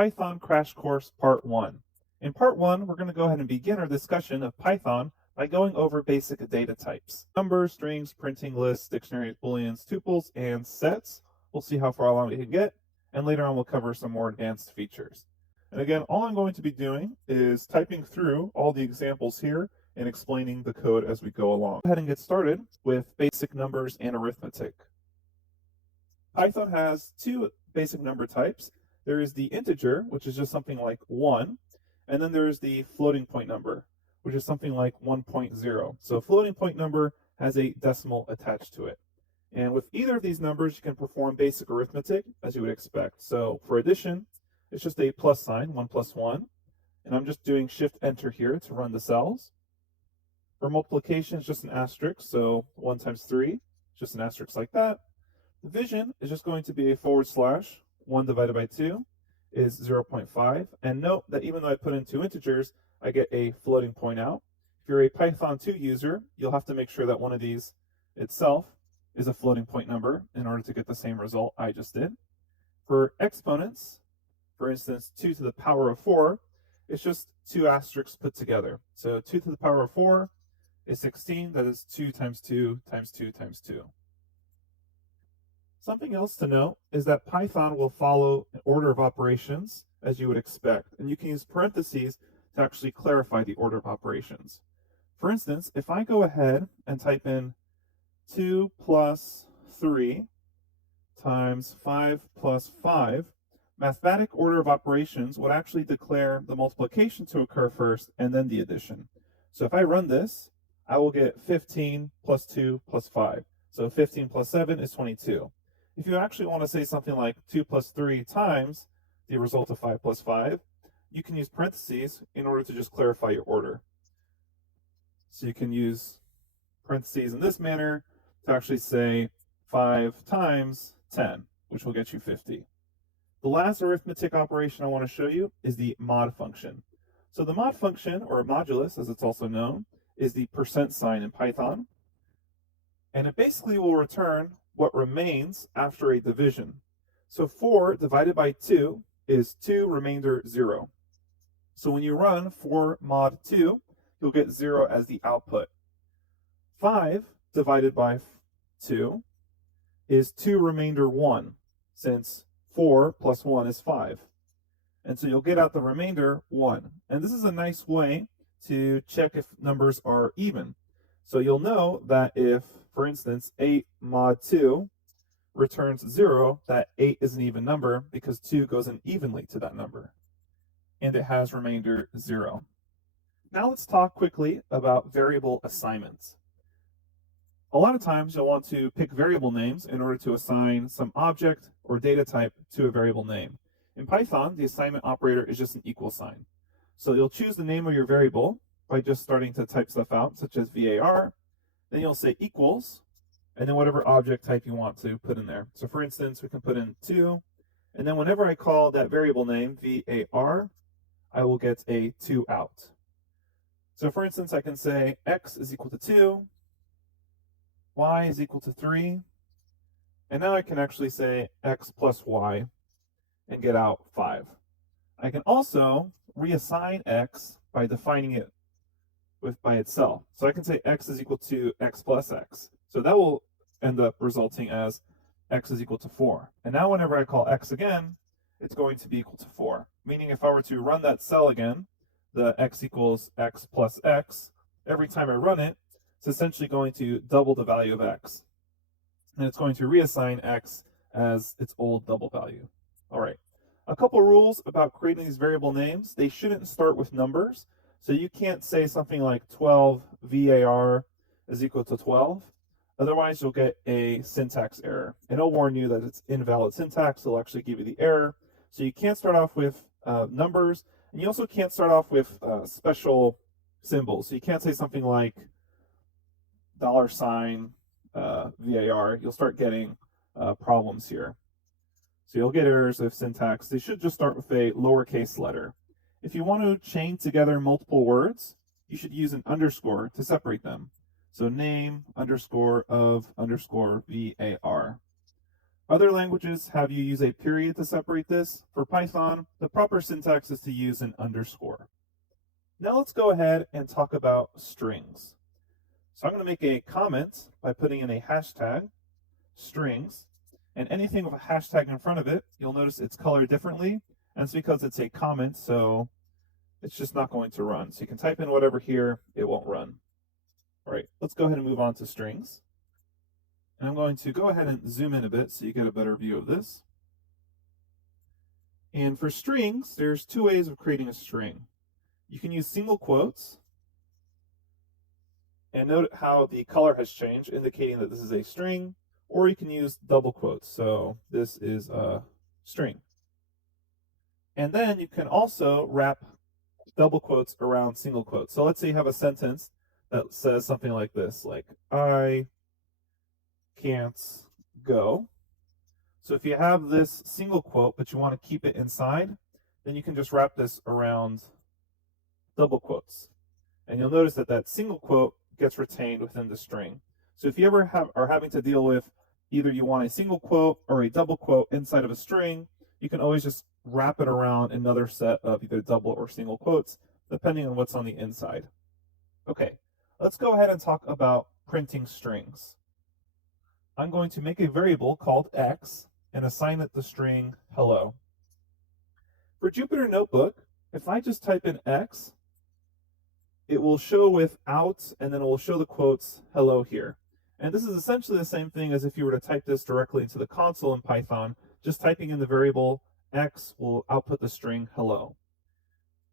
Python Crash Course Part 1. In Part 1, we're going to go ahead and begin our discussion of Python by going over basic data types. Numbers, strings, printing lists, dictionaries, Booleans, tuples, and sets. We'll see how far along we can get, and later on we'll cover some more advanced features. And again, all I'm going to be doing is typing through all the examples here and explaining the code as we go along. Go ahead and get started with basic numbers and arithmetic. Python has two basic number types. There is the integer, which is just something like 1, and then there's the floating point number, which is something like 1.0. So a floating point number has a decimal attached to it. And with either of these numbers, you can perform basic arithmetic, as you would expect. So for addition, it's just a plus sign, 1 plus 1, and I'm just doing Shift-Enter here to run the cells. For multiplication, it's just an asterisk, so 1 times 3, just an asterisk like that. Division is just going to be a /, 1 divided by 2 is 0.5. And note that even though I put in two integers, I get a floating point out. If you're a Python 2 user, you'll have to make sure that one of these itself is a floating point number in order to get the same result I just did. For exponents, for instance, 2 to the power of 4, it's just two asterisks put together. So 2 to the power of 4 is 16. That is 2 times 2 times 2 times 2. Something else to note is that Python will follow an order of operations as you would expect, and you can use parentheses to actually clarify the order of operations. For instance, if I go ahead and type in 2 plus 3 times 5 plus 5, mathematic order of operations would actually declare the multiplication to occur first and then the addition. So if I run this, I will get 15 plus 2 plus 5. So 15 plus 7 is 22. If you actually want to say something like 2 plus 3 times the result of 5 plus 5, you can use parentheses in order to just clarify your order. So you can use parentheses in this manner to actually say 5 times 10, which will get you 50. The last arithmetic operation I want to show you is the mod function. So the mod function, or modulus as it's also known, is the percent sign in Python. And it basically will return what remains after a division. So 4 divided by 2 is 2 remainder 0. So when you run 4 mod 2, you'll get 0 as the output. 5 divided by 2 is 2 remainder 1, since 4 plus 1 is 5. And so you'll get out the remainder 1. And this is a nice way to check if numbers are even. So you'll know that if, for instance, 8 mod 2 returns 0, that 8 is an even number because 2 goes in evenly to that number. And it has remainder 0. Now let's talk quickly about variable assignments. A lot of times you'll want to pick variable names in order to assign some object or data type to a variable name. In Python, the assignment operator is just an equal sign. So you'll choose the name of your variable by just starting to type stuff out, such as var. Then you'll say equals, and then whatever object type you want to put in there. So for instance, we can put in 2, and then whenever I call that variable name var, I will get a 2 out. So for instance, I can say x is equal to 2, y is equal to 3, and now I can actually say x plus y and get out 5. I can also reassign x by defining it by itself. So I can say x is equal to x plus x. So that will end up resulting as x is equal to 4. And now whenever I call x again, it's going to be equal to 4. Meaning if I were to run that cell again, the x equals x plus x, every time I run it, it's essentially going to double the value of x. And it's going to reassign x as its old double value. All right. A couple rules about creating these variable names. They shouldn't start with numbers. So you can't say something like 12 var is equal to 12. Otherwise, you'll get a syntax error. And it'll warn you that it's invalid syntax. It'll actually give you the error. So you can't start off with numbers. And you also can't start off with special symbols. So you can't say something like $var. You'll start getting problems here. So you'll get errors with syntax. They should just start with a lowercase letter. If you want to chain together multiple words, you should use an underscore to separate them. So name underscore of underscore var. Other languages have you use a period to separate this. For Python, the proper syntax is to use an underscore. Now let's go ahead and talk about strings. So I'm going to make a comment by putting in a hashtag, strings, and anything with a hashtag in front of it, you'll notice it's colored differently, and it's because it's a comment, so it's just not going to run. So you can type in whatever here, it won't run. All right, let's go ahead and move on to strings. And I'm going to go ahead and zoom in a bit so you get a better view of this. And for strings, there's two ways of creating a string. You can use single quotes, and note how the color has changed, indicating that this is a string, or you can use double quotes. So this is a string. And then you can also wrap double quotes around single quotes. So let's say you have a sentence that says something like this, like, I can't go. So if you have this single quote, but you want to keep it inside, then you can just wrap this around double quotes. And you'll notice that that single quote gets retained within the string. So if you ever are having to deal with either you want a single quote or a double quote inside of a string, you can always just wrap it around another set of either double or single quotes, depending on what's on the inside. Okay, let's go ahead and talk about printing strings. I'm going to make a variable called x and assign it the string hello. For Jupyter Notebook, if I just type in x, it will show without, and then it will show the quotes hello here. And this is essentially the same thing as if you were to type this directly into the console in Python. Just typing in the variable x will output the string hello.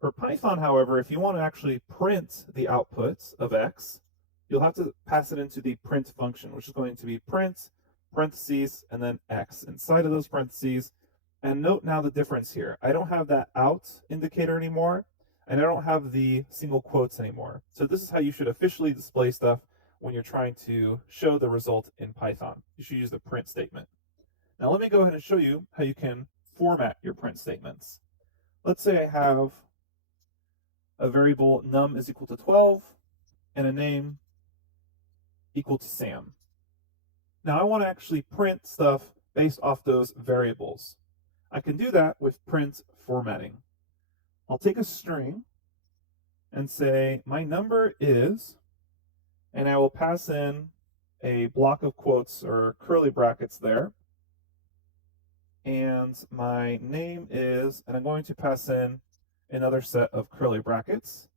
For Python, however, if you want to actually print the outputs of x, you'll have to pass it into the print function, which is going to be print, parentheses, and then x inside of those parentheses. And note now the difference here. I don't have that out indicator anymore, and I don't have the single quotes anymore. So this is how you should officially display stuff when you're trying to show the result in Python. You should use the print statement. Now let me go ahead and show you how you can format your print statements. Let's say I have a variable num is equal to 12 and a name equal to Sam. Now I want to actually print stuff based off those variables. I can do that with print formatting. I'll take a string and say my number is, and I will pass in a block of quotes or curly brackets there. And my name is, and I'm going to pass in another set of curly brackets.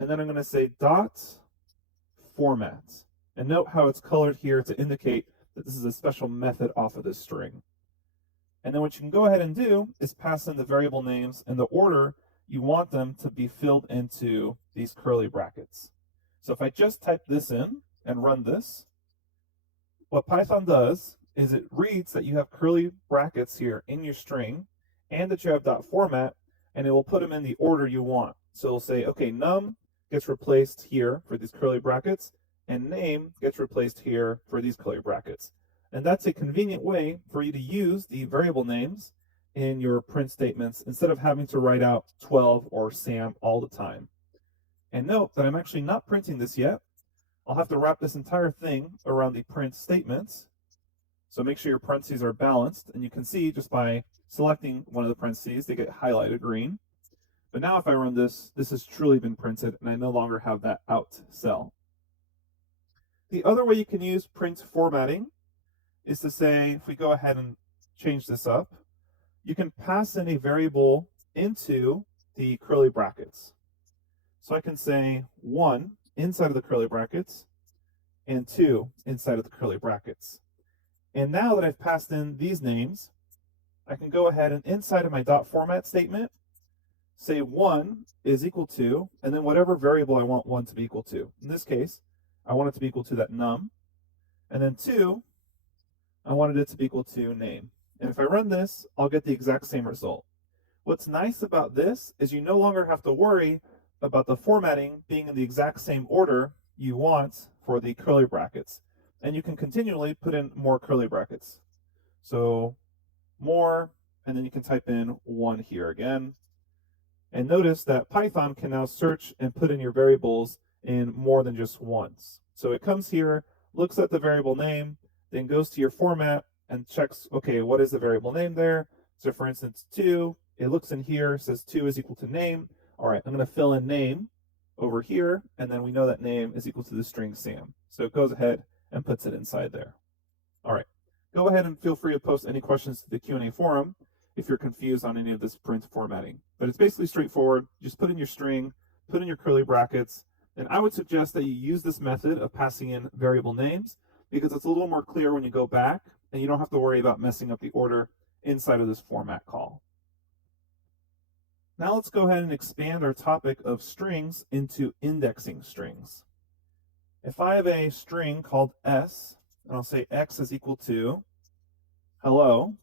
And then I'm going to say dot format. And note how it's colored here to indicate that this is a special method off of this string. And then what you can go ahead and do is pass in the variable names in the order you want them to be filled into these curly brackets. So if I just type this in and run this, what Python does is it reads that you have curly brackets here in your string and that you have dot format, and it will put them in the order you want. So it'll say, okay, num gets replaced here for these curly brackets, and name gets replaced here for these curly brackets. And that's a convenient way for you to use the variable names in your print statements instead of having to write out 12 or Sam all the time. And note that I'm actually not printing this yet. I'll have to wrap this entire thing around the print statements. So make sure your parentheses are balanced, and you can see just by selecting one of the parentheses, they get highlighted green. But now if I run this, this has truly been printed, and I no longer have that out cell. The other way you can use print formatting is to say, if we go ahead and change this up, you can pass in a variable into the curly brackets. So I can say 1 inside of the curly brackets and 2 inside of the curly brackets. And now that I've passed in these names, I can go ahead and inside of my dot format statement, say 1 is equal to, and then whatever variable I want 1 to be equal to. In this case, I want it to be equal to that num. And then 2, I wanted it to be equal to name. And if I run this, I'll get the exact same result. What's nice about this is you no longer have to worry about the formatting being in the exact same order you want for the curly brackets. And you can continually put in more curly brackets. So more, and then you can type in 1 here again. And notice that Python can now search and put in your variables in more than just once. So it comes here, looks at the variable name, then goes to your format, and checks, okay, what is the variable name there? So for instance, 2, it looks in here, says 2 is equal to name. All right, I'm going to fill in name over here, and then we know that name is equal to the string Sam. So it goes ahead and puts it inside there. All right, go ahead and feel free to post any questions to the Q&A forum if you're confused on any of this print formatting. But it's basically straightforward. Just put in your string, put in your curly brackets, and I would suggest that you use this method of passing in variable names because it's a little more clear when you go back, and you don't have to worry about messing up the order inside of this format call. Now let's go ahead and expand our topic of strings into indexing strings. If I have a string called s, and I'll say x is equal to hello,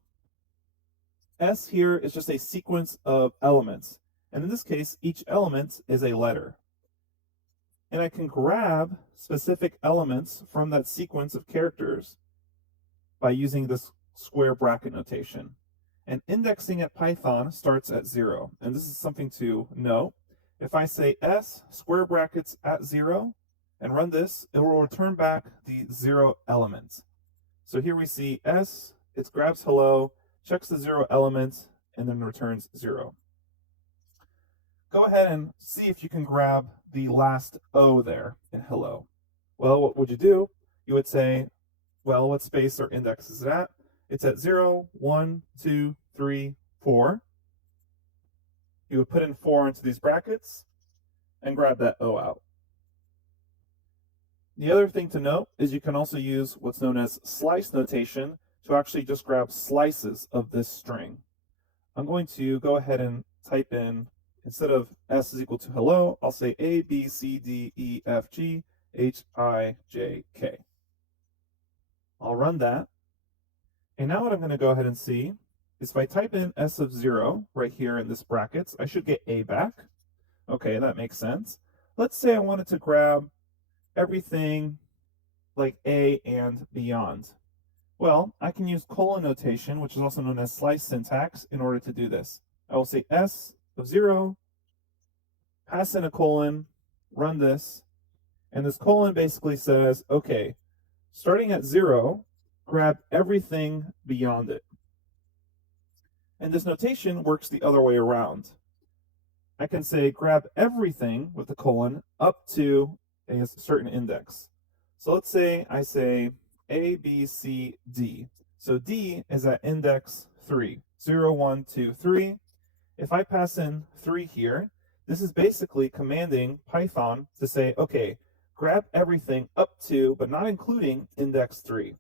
s here is just a sequence of elements. And in this case, each element is a letter. And I can grab specific elements from that sequence of characters by using this square bracket notation. And indexing at Python starts at 0. And this is something to note. If I say s square brackets at 0 and run this, it will return back the 0 element. So here we see s, it grabs hello, checks the 0 element, and then returns 0. Go ahead and see if you can grab the last O there in hello. Well, what would you do? You would say, well, what space or index is it at? It's at 0, 1, 2, 3, 4. You would put in 4 into these brackets and grab that O out. The other thing to note is you can also use what's known as slice notation to actually just grab slices of this string. I'm going to go ahead and type in, instead of s is equal to hello, I'll say A, B, C, D, E, F, G, H, I, J, K. I'll run that. And now what I'm going to go ahead and see is if I type in s of 0 right here in this brackets, I should get A back. Okay, that makes sense. Let's say I wanted to grab everything like A and beyond. Well, I can use colon notation, which is also known as slice syntax, in order to do this. I will say s of 0, pass in a colon, run this, and this colon basically says, okay, starting at 0, grab everything beyond it. And this notation works the other way around. I can say grab everything with the colon up to a certain index. So let's say I say A, B, C, D. So D is at index 3, 0, 1, 2, 3. If I pass in 3 here, this is basically commanding Python to say, okay, grab everything up to, but not including, index 3.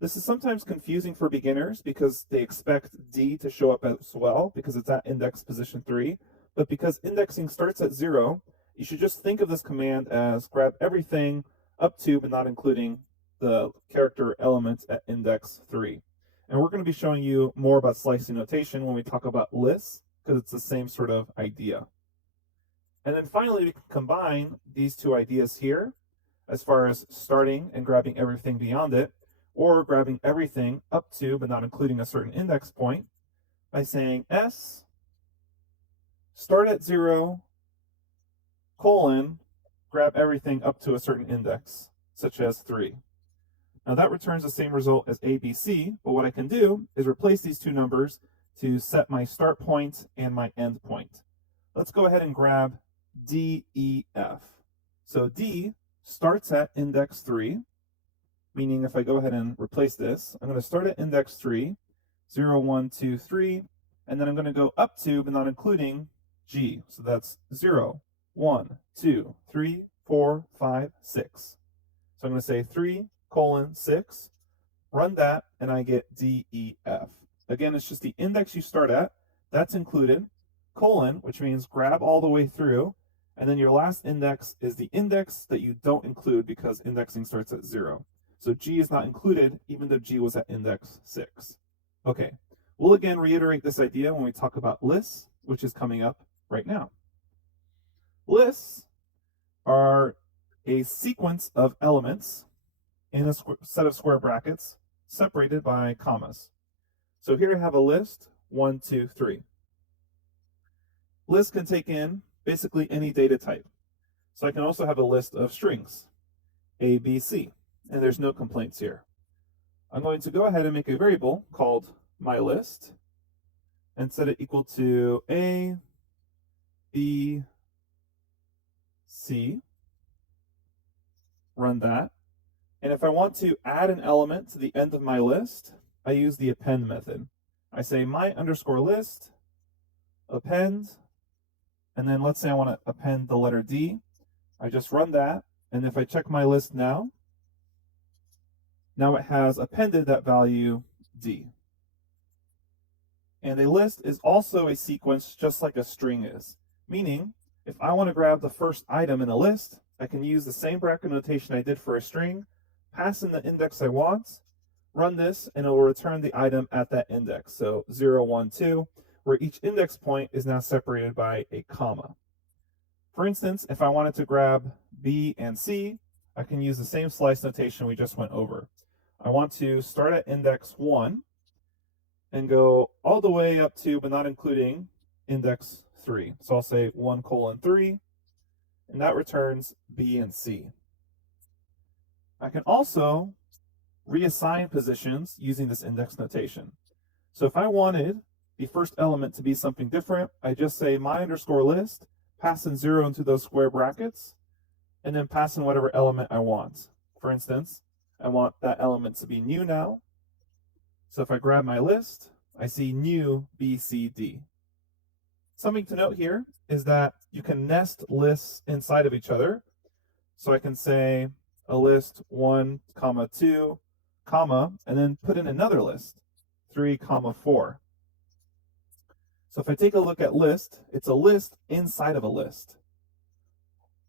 This is sometimes confusing for beginners because they expect D to show up as well because it's at index position 3. But because indexing starts at 0, you should just think of this command as grab everything up to, but not including the character element at index 3. And we're going to be showing you more about slicing notation when we talk about lists, because it's the same sort of idea. And then finally, we can combine these two ideas here as far as starting and grabbing everything beyond it, or grabbing everything up to, but not including a certain index point, by saying s, start at 0, colon, grab everything up to a certain index, such as 3. Now that returns the same result as ABC, but what I can do is replace these two numbers to set my start point and my end point. Let's go ahead and grab D, E, F. So D starts at index 3, meaning if I go ahead and replace this, I'm going to start at index 3, 0, 1, 2, 3, and then I'm going to go up to, but not including, G. So that's 0, 1, 2, 3, 4, 5, 6. So I'm going to say 3, colon, 6, run that, and I get D, E, F. Again, it's just the index you start at, that's included, colon, which means grab all the way through, and then your last index is the index that you don't include because indexing starts at 0. So G is not included, even though G was at index 6. Okay, we'll again reiterate this idea when we talk about lists, which is coming up right now. Lists are a sequence of elements in a set of square brackets separated by commas. So here I have a list, 1, 2, 3. List can take in basically any data type. So I can also have a list of strings, A, B, C, and there's no complaints here. I'm going to go ahead and make a variable called myList and set it equal to A, B, C. Run that. And if I want to add an element to the end of my list, I use the append method. I say my_list, append, and then let's say I want to append the letter D. I just run that, and if I check my list now it has appended that value D. And a list is also a sequence just like a string is, meaning if I want to grab the first item in a list, I can use the same bracket notation I did for a string, pass in the index I want, run this, and it will return the item at that index. So 0, 1, 2, where each index point is now separated by a comma. For instance, if I wanted to grab B and C, I can use the same slice notation we just went over. I want to start at index 1 and go all the way up to, but not including, index 3. So I'll say 1:3, and that returns B and C. I can also reassign positions using this index notation. So if I wanted the first element to be something different, I just say my_list, pass in 0 into those square brackets, and then pass in whatever element I want. For instance, I want that element to be new now. So if I grab my list, I see new B, C, D. Something to note here is that you can nest lists inside of each other. So I can say a list 1, 2, and then put in another list, 3, 4. So if I take a look at list, it's a list inside of a list.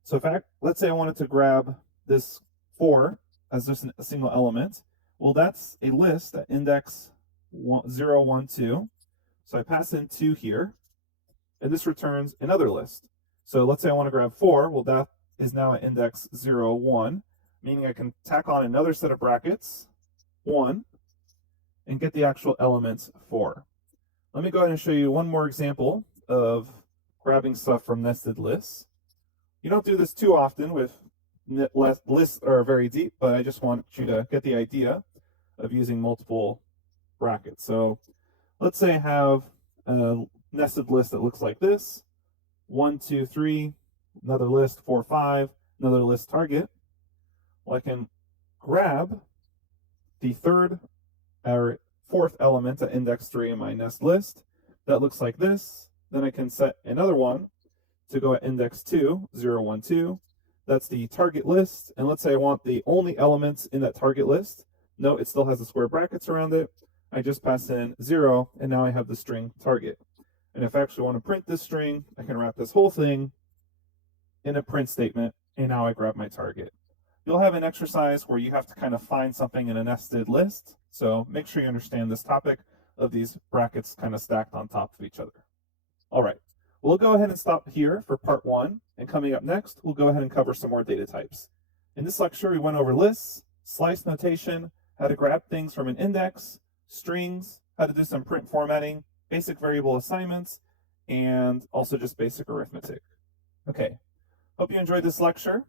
So if let's say I wanted to grab this 4 as just a single element, well, that's a list at index 0, 1, 2. So I pass in 2 here, and this returns another list. So let's say I want to grab 4, well, that is now at index 0, 1, meaning I can tack on another set of brackets, 1, and get the actual element 4. Let me go ahead and show you one more example of grabbing stuff from nested lists. You don't do this too often with lists that are very deep, but I just want you to get the idea of using multiple brackets. So let's say I have a nested list that looks like this: 1, 2, 3, another list 4, 5, another list target. Well, I can grab the third or fourth element at index 3 in my nest list. That looks like this. Then I can set another one to go at index 2, 0, 1, 2. That's the target list. And let's say I want the only elements in that target list. No, it still has the square brackets around it. I just pass in 0, and now I have the string target. And if I actually want to print this string, I can wrap this whole thing in a print statement, and now I grab my target. You'll have an exercise where you have to kind of find something in a nested list. So make sure you understand this topic of these brackets kind of stacked on top of each other. All right, we'll go ahead and stop here for part 1. And coming up next, we'll go ahead and cover some more data types. In this lecture, we went over lists, slice notation, how to grab things from an index, strings, how to do some print formatting, basic variable assignments, and also just basic arithmetic. Okay, hope you enjoyed this lecture.